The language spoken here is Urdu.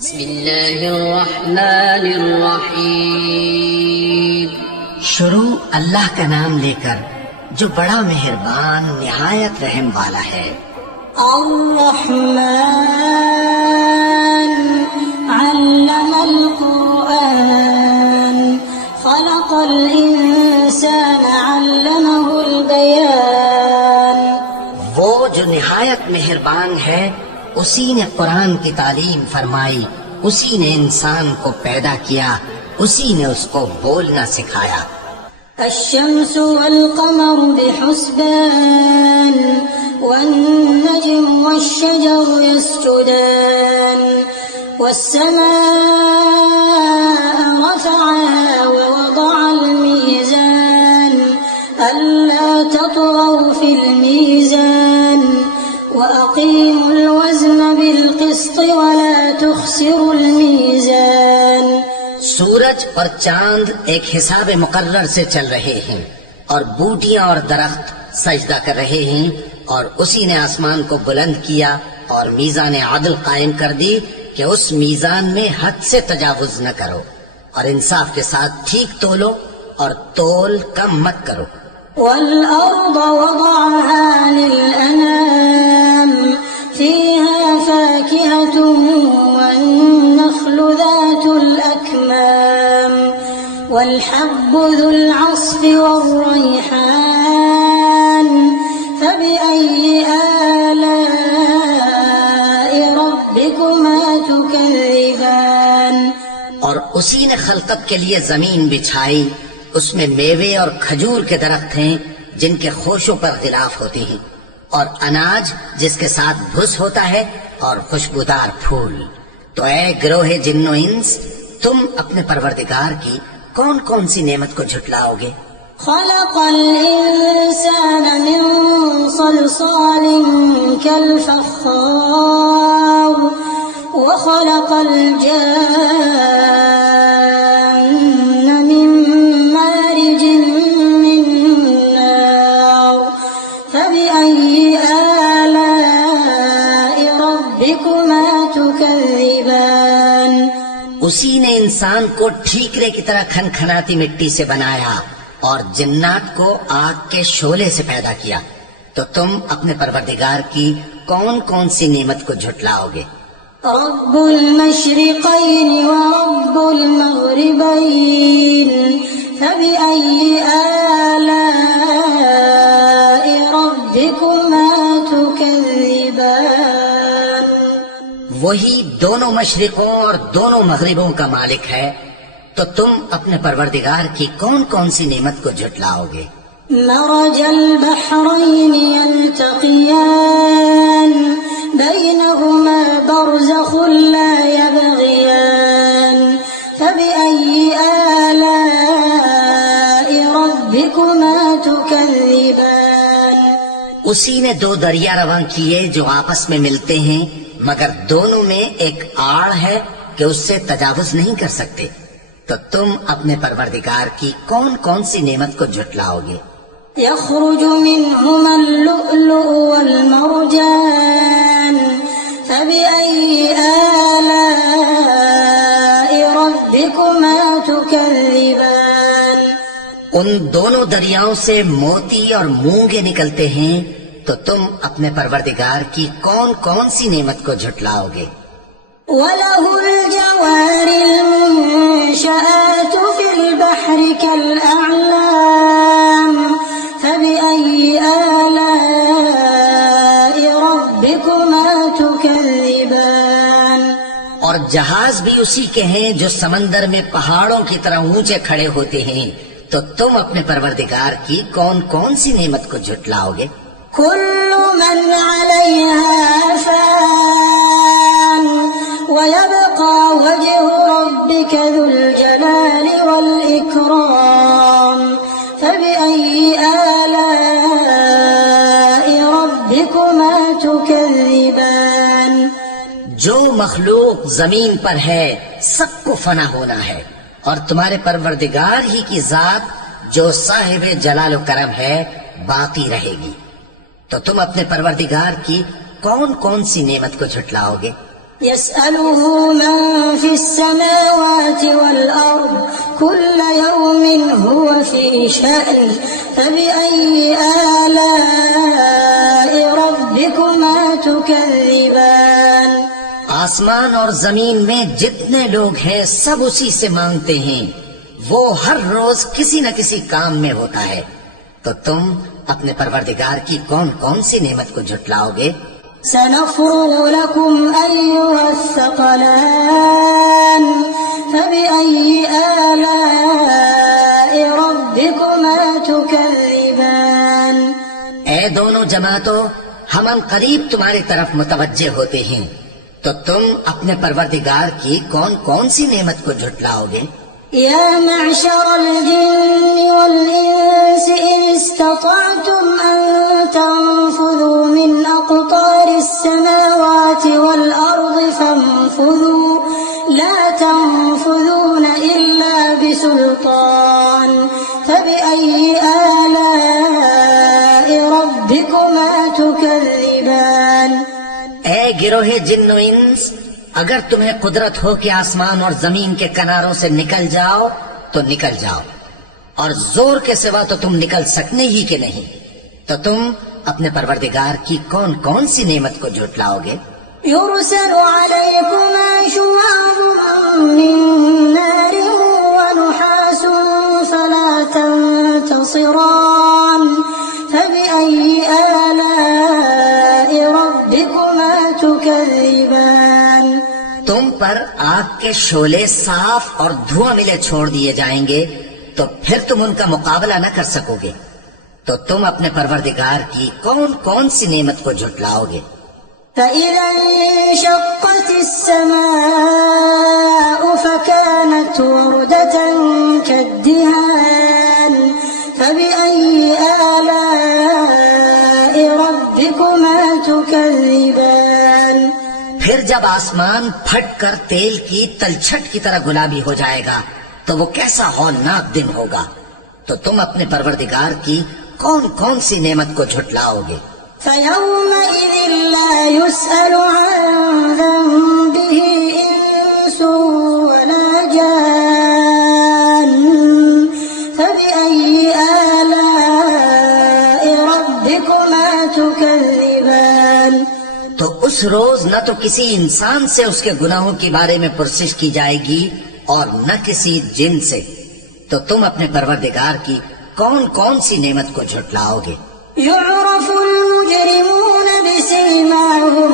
بسم اللہ الرحمن الرحیم۔ شروع اللہ کا نام لے کر جو بڑا مہربان نہایت رحم والا ہے۔ الرحمن علم القرآن خلق الإنسان علمه البيان۔ وہ جو نہایت مہربان ہے، اسی نے قرآن کی تعلیم فرمائی، اسی نے انسان کو پیدا کیا، اسی نے اس کو بولنا سکھایا۔ الشمس والقمر بحسبان والنجم والشجر يسجدان والسماء رفعها ووضع الميزان ألا تطغوا في الميزان وأقيموا الوزن بالقسط ولا تخسروا الميزان۔ سورج اور چاند ایک حساب مقرر سے چل رہے ہیں، اور بوٹیاں اور درخت سجدہ کر رہے ہیں، اور اسی نے آسمان کو بلند کیا اور میزان عدل قائم کر دی کہ اس میزان میں حد سے تجاوز نہ کرو، اور انصاف کے ساتھ ٹھیک تولو اور تول کم مت کرو۔ والأرض وضعها للأنام فيها فاكهة والنخل ذات الأكمام والحب ذو العصف والريحان فبأي آلاء ربكما تكذبان۔ اور اسی نے خلقت کے لیے زمین بچھائی، اس میں میوے اور کھجور کے درخت ہیں جن کے خوشوں پر غلاف ہوتے ہیں، اور اناج جس کے ساتھ بھس ہوتا ہے، اور خوشبودار پھول۔ تو اے گروہ جن و انس، تم اپنے پروردگار کی کون کون سی نعمت کو جھٹلاؤ گے؟ خلق الإنسان من صلصال كالفخار وخلق الجان من مارج من نار فبأي آلاء ربكما تكذبان۔ اسی نے انسان کو ٹھیکرے کی طرح کھنکھناتی مٹی سے بنایا اور جنات کو آگ کے شعلے سے پیدا کیا، تو تم اپنے پروردگار کی کون کون سی نعمت کو جھٹلاؤ گے؟ رب المشرقين ورب المغربين فبأي آلاء ربكما تكذبان۔ وہی دونوں مشرقوں اور دونوں مغربوں کا مالک ہے، تو تم اپنے پروردگار کی کون کون سی نعمت کو جھٹلاؤ گے؟ مرج البحرين يلتقيان بينهما برزخ لا يبغيان فبأي آلاء ربكما تكذبان۔ اسی نے دو دریا رواں کیے جو آپس میں ملتے ہیں، مگر دونوں میں ایک آڑ ہے کہ اس سے تجاوز نہیں کر سکتے، تو تم اپنے پروردگار کی کون کون سی نعمت کو جھٹلاؤ گے؟ يخرج منهما اللؤلؤ والمرجان فبأي آلاء ربكما تكذبان۔ ان دونوں دریاؤں سے موتی اور مونگے نکلتے ہیں، تو تم اپنے پروردگار کی کون کون سی نعمت کو جھٹلاؤ گے؟ وله الجوار المنشآت في البحر كالأعلام فبأي آلاء ربكما تكذبان۔ اور جہاز بھی اسی کے ہیں جو سمندر میں پہاڑوں کی طرح اونچے کھڑے ہوتے ہیں، تو تم اپنے پروردگار کی کون کون سی نعمت کو جھٹلاؤ گے؟ كل من عليها فان ويبقى وجه ربك ذو الجلال والإكرام فبأي آلاء ربكما تكذبان۔ جو مخلوق زمین پر ہے سب کو فنا ہونا ہے، اور تمہارے پروردگار ہی کی ذات جو صاحب جلال و کرم ہے باقی رہے گی، تو تم اپنے پروردگار کی کون کون سی نعمت کو جھٹلاؤ گے؟ يسأله من في السماوات والأرض كل يوم هو في شأن فبأي آلاء ربكما تكذبان آسمان اور زمین میں جتنے لوگ ہیں سب اسی سے مانگتے ہیں، وہ ہر روز کسی نہ کسی کام میں ہوتا ہے، تو تم اپنے پروردگار کی کون کون سی نعمت کو جھٹلاؤ گے؟ سنفرغ لكم أيها الثقلان فبأي آلاء ربكما تكذبان اے دونوں جماعتوں، ہم ان قریب تمہاری طرف متوجہ ہوتے ہیں، تو تم اپنے پروردگار کی کون کون سی نعمت کو جھٹلاؤ گے؟ يا معشر الجن والإنس إن استطعتم أن تنفذوا من أقطار السماوات والأرض فانفذوا لا تنفذون إلا بسلطان فبأي آلاء ربكما تكذبان اے گروہ جن و انس، اگر تمہیں قدرت ہو کہ آسمان اور زمین کے کناروں سے نکل جاؤ تو نکل جاؤ، اور زور کے سوا تو تم نکل سکنے ہی کہ نہیں، تو تم اپنے پروردگار کی کون کون سی نعمت کو جھٹلاؤ گے؟ يرسل عليكما شواظ من نار ونحاس فلا تنتصران فبأي آلاء ربكما تكذبان تم پر آگ کے شعلے صاف اور دھواں ملے چھوڑ دیے جائیں گے، تو پھر تم ان کا مقابلہ نہ کر سکو گے، تو تم اپنے پروردگار کی کون کون سی نعمت کو جھٹلاؤ گے؟ فإذا انشقت السماء فكانت وردة كالدهان فبأي آلاء ربكما تكذبان پھر جب آسمان پھٹ کر تیل کی تلچھٹ کی طرح گلابی ہو جائے گا تو وہ کیسا ہولناک دن ہوگا، تو تم اپنے پروردگار کی کون کون سی نعمت کو جھٹلاؤ گے؟ فيومئذ لا يسأل عن ذنبه إنس ولا جان فبأي آلاء ربكما تكذبان تو اس روز نہ تو کسی انسان سے اس کے گناہوں کے بارے میں پرسش کی جائے گی اور نہ کسی جن سے، تو تم اپنے پروردگار کی کون کون سی نعمت کو جھٹلاؤ گے؟ يعرف المجرمون بسيماهم